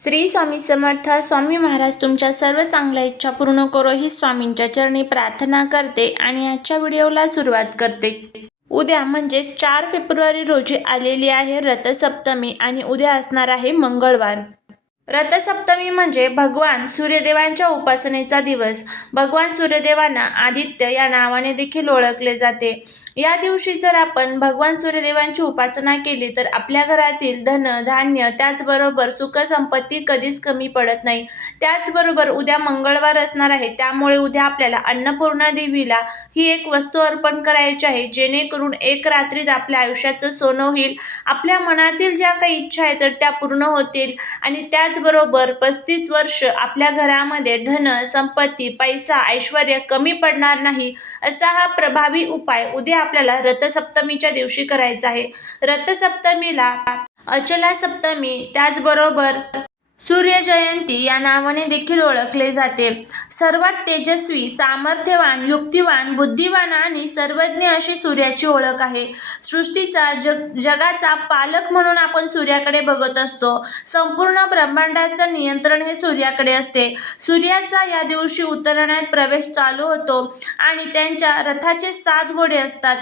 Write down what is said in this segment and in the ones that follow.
श्री स्वामी समर्थ स्वामी महाराज तुमच्या सर्व चांगल्या इच्छा पूर्ण करो ही स्वामींच्या चरणी प्रार्थना करते आणि आजच्या व्हिडिओला सुरुवात करते. उद्या म्हणजेच चार फेब्रुवारी रोजी आलेली आहे रथसप्तमी आणि उद्या असणार आहे मंगळवार. रथसप्तमी म्हणजे भगवान सूर्यदेवांच्या उपासनेचा दिवस. भगवान सूर्यदेवांना आदित्य या नावाने देखील ओळखले जाते. या दिवशी जर आपण भगवान सूर्यदेवांची उपासना केली तर आपल्या घरातील धन धान्य त्याचबरोबर सुखसंपत्ती कधीच कमी पडत नाही. त्याचबरोबर उद्या मंगळवार असणार आहे. त्यामुळे उद्या आपल्याला अन्नपूर्णा देवीला ही एक वस्तू अर्पण करायची आहे. जेणेकरून एक रात्रीत आपल्या आयुष्याचं सोनं होईल. आपल्या मनातील ज्या काही इच्छा आहेत तर त्या पूर्ण होतील. आणि त्याचबरोबर पस्तीस वर्ष आपल्या घरामध्ये धन संपत्ती पैसा ऐश्वर कमी पडणार नाही असा हा प्रभावी उपाय उद्या आपल्याला रथसप्तमीच्या दिवशी करायचं आहे. रथसप्तमीला अचला सप्तमी त्याचबरोबर सूर्यजयंती या नावाने देखील ओळखले जाते. सर्वात तेजस्वी सामर्थ्यवान युक्तिवान बुद्धिवान आणि सर्वज्ञ अशी सूर्याची ओळख आहे. सृष्टीचा जग जगाचा पालक म्हणून आपण सूर्याकडे बघत असतो. संपूर्ण ब्रह्मांडाचं नियंत्रण हे सूर्याकडे असते. सूर्याचा या दिवशी उत्तरायणात प्रवेश चालू होतो आणि त्यांच्या रथाचे सात घोडे असतात.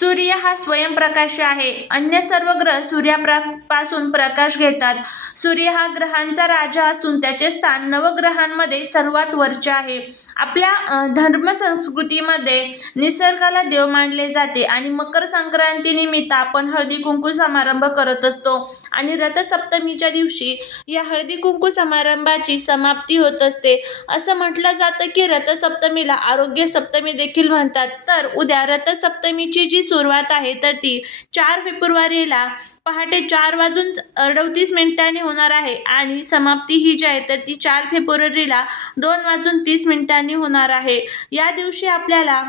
सूर्य हा स्वयंप्रकाश आहे. अन्य सर्व ग्रह सूर्यापासून प्रकाश घेतात. सूर्य हा ग्रहांचा राजा असून त्याचे स्थान नवग्रहांमध्ये सर्वात वरचे आहे. आपल्या धर्म संस्कृतीमध्ये निसर्गाला देव मानले जाते आणि मकर संक्रांतीनिमित्त आपण हळदी कुंकू समारंभ करत असतो आणि रथसप्तमीच्या दिवशी या हळदी कुंकू समारंभाची समाप्ती होत असते. असं म्हटलं जातं की रथसप्तमीला आरोग्य सप्तमी देखील म्हणतात. तर उद्या रथसप्तमीची जी सुरुवात आहे तर ती चार फेब्रुवारीला पहाटे चार वाजून अडतीस मिनिटांनी होणार आहे आणि समाप्ती ही जी आहे तर ती चार फेब्रुवारीला दोन वाजून तीस मिनिटांनी होणार आहे. या दिवशी आपल्याला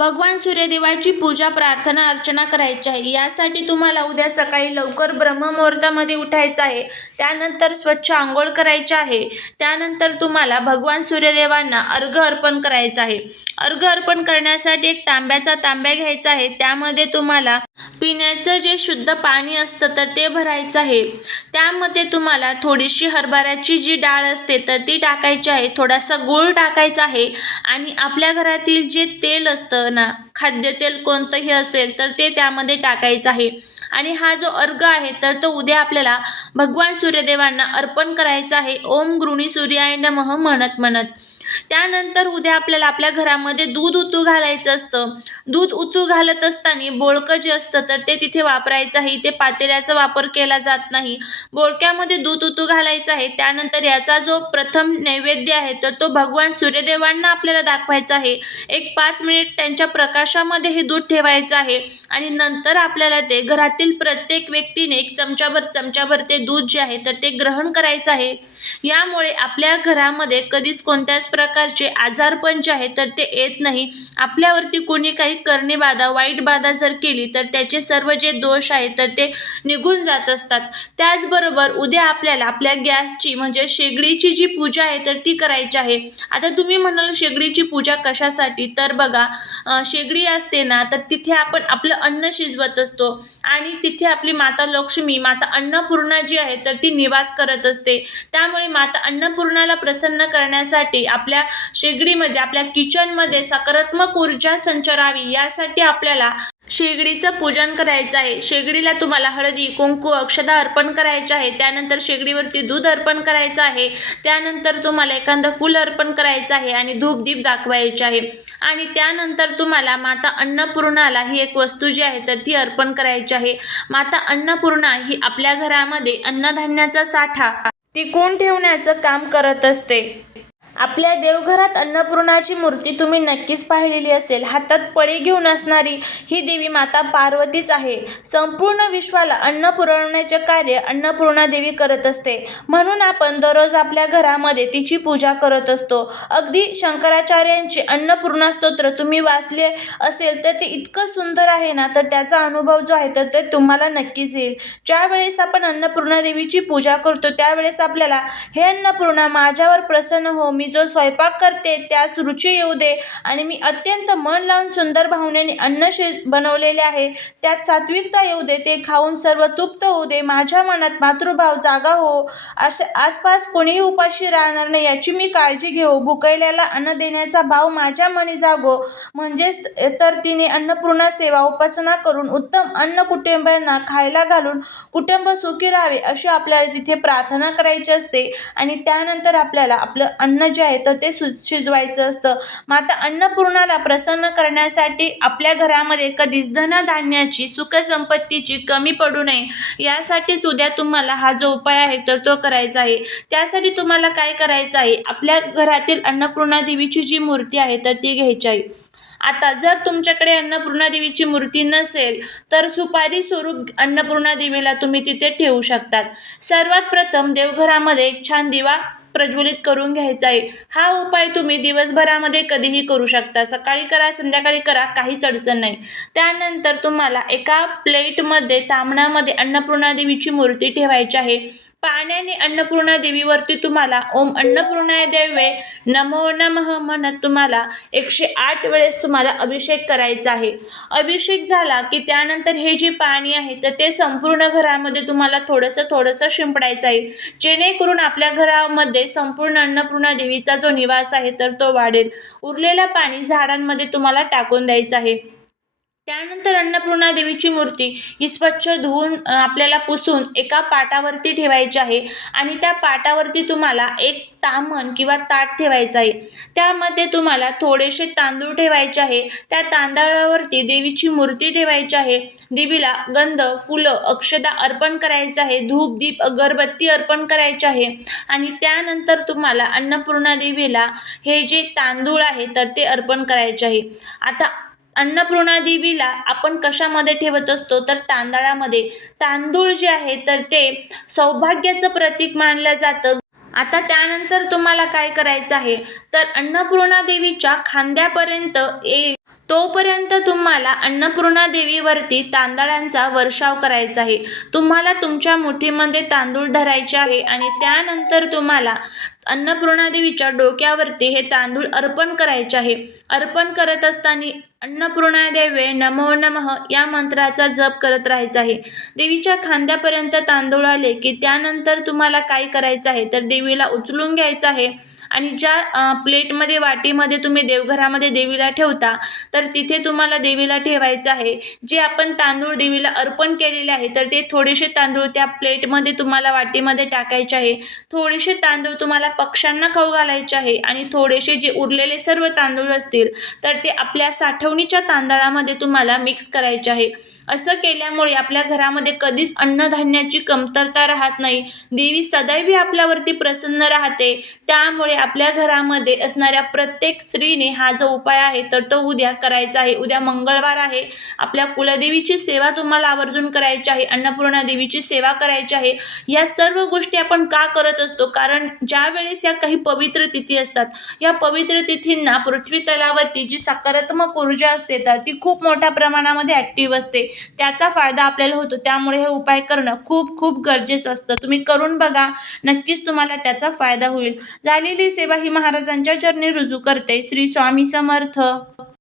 भगवान सूर्यदेवाची पूजा प्रार्थना अर्चना करायची आहे. यासाठी तुम्हाला उद्या सकाळी लवकर ब्रह्ममुहूर्तामध्ये उठायचं आहे. त्यानंतर स्वच्छ आंघोळ करायची आहे. त्यानंतर तुम्हाला भगवान सूर्यदेवांना अर्घ अर्पण करायचं आहे. अर्घ अर्पण करण्यासाठी एक तांब्याचा तांब्या घ्यायचा आहे. त्यामध्ये तुम्हाला पिण्याचं जे शुद्ध पाणी असतं तर ते भरायचं आहे. त्यामध्ये तुम्हाला थोडीशी हरभऱ्याची जी डाळ असते तर ती टाकायची आहे. थोडासा गूळ टाकायचा आहे. आणि आपल्या घरातील जे तेल असतं ना खाद्यतेल कोणतंही असेल तर ते त्यामध्ये टाकायचं आहे. आणि हा जो अर्घ आहे तर तो उद्या आपल्याला भगवान सूर्यदेवांना अर्पण करायचा आहे. ओम गृणी सूर्याय नमः म्हणत म्हणत. त्यानंतर उद्या आपल्याला आपल्या घरामध्ये दूध उतू घालायचं असतं. दूध उतू घालत असताना बोळकं जे असतं तर ते तिथे वापरायचं आहे इथे पातेल्याचा वापर केला जात नाही. बोळक्यामध्ये दूध उतू घालायचं आहे. त्यानंतर याचा जो प्रथम नैवेद्य आहे तर तो भगवान सूर्यदेवांना आपल्याला दाखवायचा आहे. एक पाच मिनिट त्यांच्या प्रकाशामध्ये हे दूध ठेवायचं आहे. आणि नंतर आपल्याला ते घरातील प्रत्येक व्यक्तीने एक चमच्याभर चमच्याभर ते दूध जे आहे तर ते ग्रहण करायचं आहे. यामुळे आपल्या घरामध्ये कधीच कोणत्याच प्रकारचे आजारपण जे आहे तर ते येत नाही. आपल्यावरती कोणी काही करणे बाधा वाईट बाधा जर केली तर त्याचे सर्व जे दोष आहेत तर ते निघून जात असतात. त्याचबरोबर उद्या आपल्याला आपल्या गॅसची म्हणजे शेगडीची जी पूजा आहे तर ती करायची आहे. आता तुम्ही म्हणाल शेगडीची पूजा कशासाठी? तर बघा शेगडी असते ना तर तिथे आपण आपलं अन्न शिजवत असतो आणि तिथे आपली माता लक्ष्मी माता अन्नपूर्णा जी आहे तर ती निवास करत असते. त्या त्यामुळे माता अन्नपूर्णाला प्रसन्न करण्यासाठी आपल्या शेगडीमध्ये आपल्या किचनमध्ये सकारात्मक ऊर्जा संचारावी यासाठी आपल्याला शेगडीचं पूजन करायचं आहे. शेगडीला तुम्हाला हळदी कुंकू अक्षदा अर्पण करायचे आहे. त्यानंतर शेगडीवरती दूध अर्पण करायचं आहे. त्यानंतर तुम्हाला एखादं फूल अर्पण करायचं आहे आणि धूपदीप दाखवायचे आहे. आणि त्यानंतर तुम्हाला माता अन्नपूर्णाला ही एक वस्तू जी आहे तर ती अर्पण करायची आहे. माता अन्नपूर्णा ही आपल्या घरामध्ये अन्नधान्याचा साठा टिकवून ठेवण्याचं काम करत असते. आपल्या देवघरात अन्नपूर्णाची मूर्ती तुम्ही नक्कीच पाहिलेली असेल. हातात पळी घेऊन असणारी ही देवी माता पार्वतीच आहे. संपूर्ण विश्वाला अन्न पुरवण्याचे कार्य अन्नपूर्णा देवी करत असते. म्हणून आपण दररोज आपल्या घरामध्ये तिची पूजा करत असतो. अगदी शंकराचार्यांचे अन्नपूर्णा स्तोत्र तुम्ही वाचले असेल तर ते इतकं सुंदर आहे ना तर त्याचा अनुभव जो आहे तर ते तुम्हाला नक्कीच येईल. ज्यावेळेस आपण अन्नपूर्णा देवीची पूजा करतो त्यावेळेस आपल्याला हे अन्नपूर्णा माझ्यावर प्रसन्न हो मी जो स्वयंपाक करते त्यास रुची येऊ दे. आणि मी अत्यंत मन लावून सुंदर भावनेने अन्न शिज बनवलेले आहे. त्यात सात्विकता येऊ दे ते खाऊन सर्व तृप्त होऊ दे. माझ्या मनात मातृभाव जागा हो. असे आसपास कोणीही उपाशी राहणार नाही याची मी काळजी घेऊ भुकैल्याला अन्न देण्याचा भाव माझ्या मनी जागो. म्हणजेच तर तिने अन्नपूर्णा सेवा उपासना करून उत्तम अन्न कुटुंबियांना खायला घालून कुटुंब सुखी राहावे अशी आपल्याला तिथे प्रार्थना करायची असते. आणि त्यानंतर आपल्याला आपलं अन्न जे आहे तर ते सु शिजवायचं असतं. माता अन्नपूर्णाला प्रसन्न करण्यासाठी आपल्या घरामध्ये कधीच धनधान्याची सुखसंपत्तीची कमी पडू नये. यासाठीच उद्या तुम्हाला हा जो उपाय आहे तर तो करायचा आहे. त्यासाठी तुम्हाला काय करायचं आहे? आपल्या घरातील अन्नपूर्णा देवीची जी मूर्ती आहे तर ती घ्यायची आहे. आता जर तुमच्याकडे अन्नपूर्णा देवीची मूर्ती नसेल तर सुपारी स्वरूप अन्नपूर्णा देवीला तुम्ही तिथे ठेवू शकतात. सर्वात प्रथम देवघरामध्ये एक छान दिवा प्रज्वलित करून घ्यायचा आहे. हा उपाय तुम्ही दिवसभरामध्ये कधीही करू शकता. सकाळी करा संध्याकाळी करा काहीच अडचण नाही. त्यानंतर तुम्हाला एका प्लेटमध्ये तांबणामध्ये अन्नपूर्णा देवीची मूर्ती ठेवायची आहे. पाण्याने अन्नपूर्णा देवीवरती तुम्हाला ओम अन्नपूर्णाय देवे नमो नमः म्हणत तुम्हाला एकशे आठ वेळेस तुम्हाला अभिषेक करायचा आहे. अभिषेक झाला की त्यानंतर हे जे पाणी आहे तर ते संपूर्ण घरामध्ये तुम्हाला थोडंसं थोडंसं शिंपडायचं आहे. जेणेकरून आपल्या घरामध्ये संपूर्ण अन्नपूर्णा देवीचा जो निवास आहे तर तो वाढेल. उरलेलं पाणी झाडांमध्ये तुम्हाला टाकून द्यायचं आहे. त्यानंतर अन्नपूर्णा देवीची मूर्ती ही स्वच्छ धुवून आपल्याला पुसून एका पाटावरती ठेवायची आहे आणि त्या पाटावरती तुम्हाला एक तामण किंवा ताट ठेवायचं आहे. त्यामध्ये तुम्हाला थोडेसे तांदूळ ठेवायचे आहे. त्या तांदळावरती देवीची मूर्ती ठेवायची आहे. देवीला गंध फुलं अक्षदा अर्पण करायचं आहे. धूप दीप अगरबत्ती अर्पण करायचे आहे. आणि त्यानंतर तुम्हाला अन्नपूर्णा देवीला हे जे तांदूळ आहे तर ते अर्पण करायचे आहे. आता अन्नपूर्णा देवीला आपण कशामध्ये ठेवत असतो? तर तांदळामध्ये. तांदूळ जे आहे तर ते सौभाग्याचं प्रतीक मानलं जातं. आता त्यानंतर तुम्हाला काय करायचं आहे? तर अन्नपूर्णा देवीच्या खांद्यापर्यंत ए तोपर्यंत तुम्हाला अन्नपूर्णा देवीवरती तांदळांचा वर्षाव करायचा आहे. तुम्हाला तुमच्या मुठीमध्ये तांदूळ धरायचे आहे आणि त्यानंतर तुम्हाला अन्नपूर्णा देवीच्या डोक्यावरती हे तांदूळ अर्पण करायचे आहे. अर्पण करत असताना अन्नपूर्णा देवे नमो नमः या मंत्राचा जप करत राहायचा आहे. देवीच्या खांद्यापर्यंत तांदूळ आले की त्यानंतर तुम्हाला काय करायचं आहे? तर देवीला उचलून घ्यायचं आहे. आणि ज्या प्लेटमध्ये वाटीमध्ये तुम्ही देवघरामध्ये देवीला ठेवता तर तिथे तुम्हाला देवीला ठेवायचं आहे. जे आपण तांदूळ देवीला अर्पण केलेले आहे तर ते थोडेसे तांदूळ त्या प्लेटमध्ये तुम्हाला वाटीमध्ये टाकायचे आहे. थोडेसे तांदूळ तुम्हाला पक्ष्यांना खाऊ घालायचे आहे आणि थोडेसे जे उरलेले सर्व तांदूळ असतील तर ते आपल्या साठवणीच्या तांदळामध्ये तुम्हाला मिक्स करायचे आहे. असं केल्यामुळे आपल्या घरामध्ये कधीच अन्नधान्याची कमतरता राहत नाही. देवी सदैव आपल्यावरती प्रसन्न राहते. त्यामुळे आपल्या घरामध्ये असणाऱ्या प्रत्येक स्त्रीने हा जो उपाय आहे तर तो उद्या करायचा आहे. उद्या मंगळवार आहे. आपल्या कुलदेवीची सेवा तुम्हाला आवर्जून करायची आहे. अन्नपूर्णा देवीची सेवा करायची आहे. या सर्व गोष्टी आपण का करत असतो? कारण ज्या वेळेस या काही पवित्र तिथी असतात या पवित्र तिथींना पृथ्वी तलावरती जी सकारात्मक ऊर्जा असते तर ती खूप मोठ्या प्रमाणामध्ये ॲक्टिव्ह असते. त्याचा फायदा आपल्याला होतो. त्यामुळे हे उपाय करणं खूप खूप गरजेचं असतं. तुम्ही करून बघा. नक्कीच तुम्हाला त्याचा फायदा होईल. झालेली सेवा ही महाराजांच्या चरणी रुजू करते. श्री स्वामी समर्थ.